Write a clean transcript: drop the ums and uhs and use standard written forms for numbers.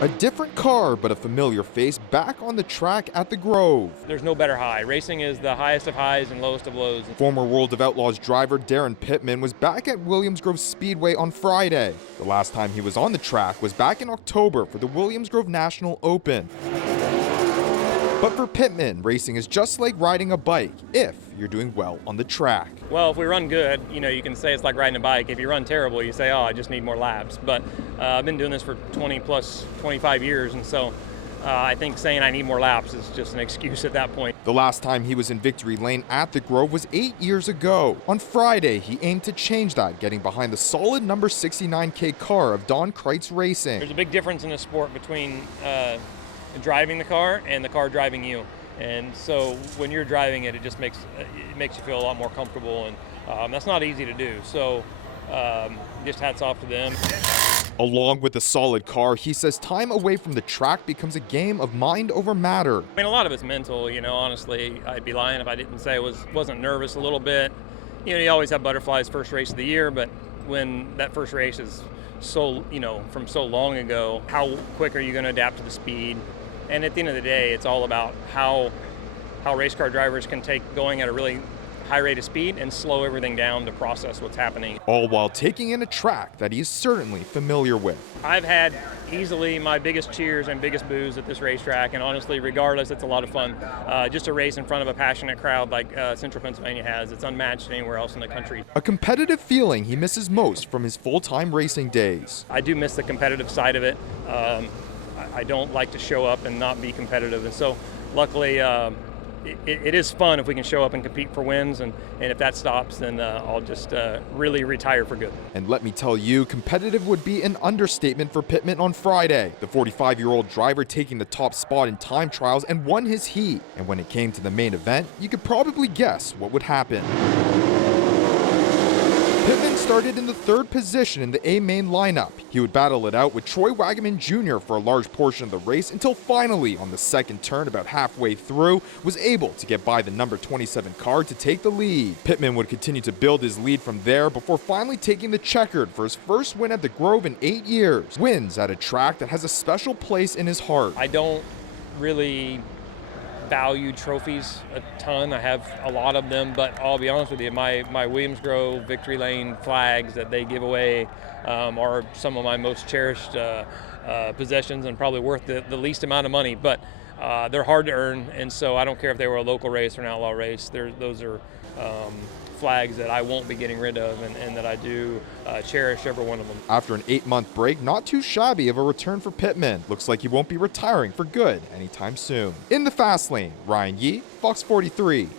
A different car, but a familiar face back on the track at the Grove. There's no better high. Racing is the highest of highs and lowest of lows. Former World of Outlaws driver Daryn Pittman was back at Williams Grove Speedway on Friday. The last time he was on the track was back in October for the Williams Grove National Open. But for Pittman, racing is just like riding a bike if you're doing well on the track. Well, if we run good, you can say it's like riding a bike. If you run terrible, you say, oh, I just need more laps. But I've been doing this for 25 years, and so I think saying I need more laps is just an excuse at that point. The last time he was in victory lane at the Grove was 8 years ago. On Friday, he aimed to change that, getting behind the solid number 69K car of Don Kreitz Racing. There's a big difference in the sport between driving the car and the car driving you. And so when you're driving it, it just makes you feel a lot more comfortable, and that's not easy to do. So just hats off to them. Along with a solid car, he says time away from the track becomes a game of mind over matter. I mean, a lot of it's mental, honestly. I'd be lying if I didn't say I wasn't nervous a little bit. You always have butterflies first race of the year, but when that first race is so, from so long ago, how quick are you going to adapt to the speed? And at the end of the day, it's all about how race car drivers can take going at a really high rate of speed and slow everything down to process what's happening. All while taking in a track that he is certainly familiar with. I've had easily my biggest cheers and biggest boos at this racetrack, and honestly, regardless, it's a lot of fun. Just a race in front of a passionate crowd like Central Pennsylvania has. It's unmatched anywhere else in the country. A competitive feeling he misses most from his full-time racing days. I do miss the competitive side of it. I don't like to show up and not be competitive, and so luckily it is fun if we can show up and compete for wins, and if that stops, then I'll just really retire for good. And let me tell you, competitive would be an understatement for Pittman on Friday. The 45-year-old driver taking the top spot in time trials and won his heat. And when it came to the main event, you could probably guess what would happen. Pittman started in the third position in the A main lineup. He would battle it out with Troy Wagaman Jr. for a large portion of the race until finally, on the second turn about halfway through, was able to get by the number 27 car to take the lead. Pittman would continue to build his lead from there before finally taking the checkered for his first win at the Grove in 8 years. Wins at a track that has a special place in his heart. I don't really value trophies a ton. I have a lot of them, but I'll be honest with you, my Williams Grove victory lane flags that they give away are some of my most cherished possessions and probably worth the least amount of money, but they're hard to earn, and so I don't care if they were a local race or an outlaw race. Those are flags that I won't be getting rid of, and that I do cherish every one of them. After an 8-month break, not too shabby of a return for Pittman. Looks like he won't be retiring for good anytime soon. In the fast lane, Ryan Yee, Fox 43.